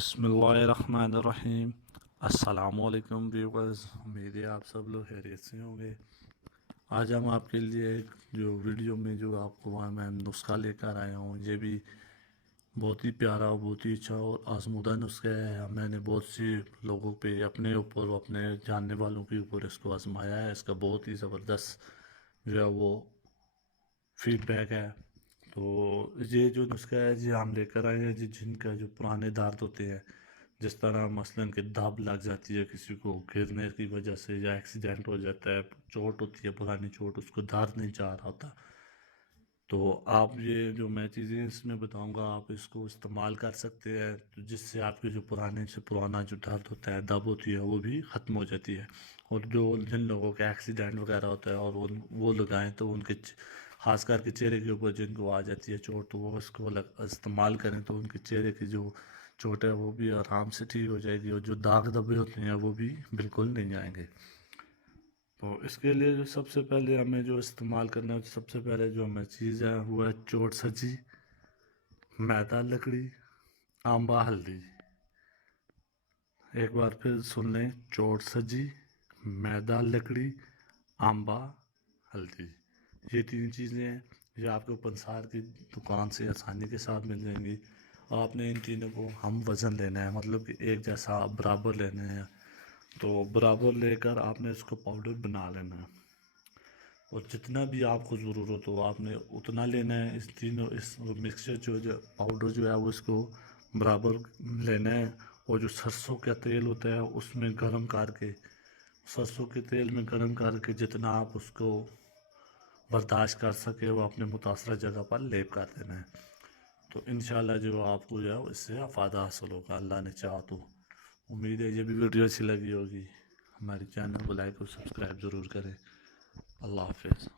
بسم اللہ الرحمن الرحیم۔ السلام علیکم ویورز، امید ہے آپ سب لوگ خیریت سے ہوں گے۔ آج ہم آپ کے لیے جو ویڈیو میں جو آپ کو میں نسخہ لے کر آیا ہوں، یہ بھی بہت ہی پیارا اور بہت ہی اچھا اور آزمودہ نسخہ ہے۔ میں نے بہت سی لوگوں پہ اپنے اوپر اور اپنے جاننے والوں کے اوپر اس کو آزمایا ہے۔ اس کا بہت ہی زبردست جو ہے وہ فیڈ بیک ہے۔ تو یہ جو نسخہ ہے جی ہم لے کر آئے ہیں جی، جن کا جو پرانے دارد ہوتے ہیں، جس طرح مثلاً کہ داب لگ جاتی ہے کسی کو گرنے کی وجہ سے، یا ایکسیڈنٹ ہو جاتا ہے، چوٹ ہوتی ہے پرانی چوٹ، اس کو دارد نہیں چاہ رہا ہوتا، تو آپ یہ جو میں چیزیں اس میں بتاؤں گا آپ اس کو استعمال کر سکتے ہیں، جس سے آپ کے جو پرانے سے پرانا جو درد ہوتا ہے، دب ہوتی ہے، وہ بھی ختم ہو جاتی ہے۔ اور جو جن لوگوں کا ایکسیڈنٹ وغیرہ ہوتا ہے اور وہ لگائیں تو ان کے خاص کر کے چہرے کے اوپر جن کو آ جاتی ہے چوٹ، تو وہ اس کو استعمال کریں تو ان کے چہرے کی جو چوٹ ہے وہ بھی آرام سے ٹھیک ہو جائے گی، اور جو داغ دبے ہوتے ہیں وہ بھی بالکل نہیں آئیں گے۔ تو اس کے لیے جو سب سے پہلے ہمیں جو استعمال کرنا ہے، سب سے پہلے جو ہمیں چیز ہے وہ ہے چوٹ سجی، میدا لکڑی، آمبا ہلدی۔ ایک بار پھر سن لیں، چوٹ سجی، میدا لکڑی، آمبا ہلدی۔ یہ تین چیزیں ہیں، یہ آپ کو پنسار کی دکان سے آسانی کے ساتھ مل جائیں گی۔ آپ نے ان تینوں کو ہم وزن لینا ہے، مطلب کہ ایک جیسا برابر لینا ہے، تو برابر لے کر آپ نے اس کو پاؤڈر بنا لینا ہے، اور جتنا بھی آپ کو ضرورت ہو آپ نے اتنا لینا ہے۔ اس تینوں اس مکسچر جو پاؤڈر جو ہے وہ اس کو برابر لینا ہے، اور جو سرسوں کا تیل ہوتا ہے اس میں گرم کر کے، سرسوں کے تیل میں گرم کر کے جتنا آپ اس کو برداشت کر سکے وہ اپنے متاثرہ جگہ پر لیپ کر دینا ہے، تو انشاءاللہ جو آپ کو جو ہے اس سے فائدہ حاصل ہوگا، اللہ نے چاہا تو۔ امید ہے یہ بھی ویڈیو اچھی لگی ہوگی، ہماری چینل کو لائک اور سبسکرائب ضرور کریں۔ اللہ حافظ۔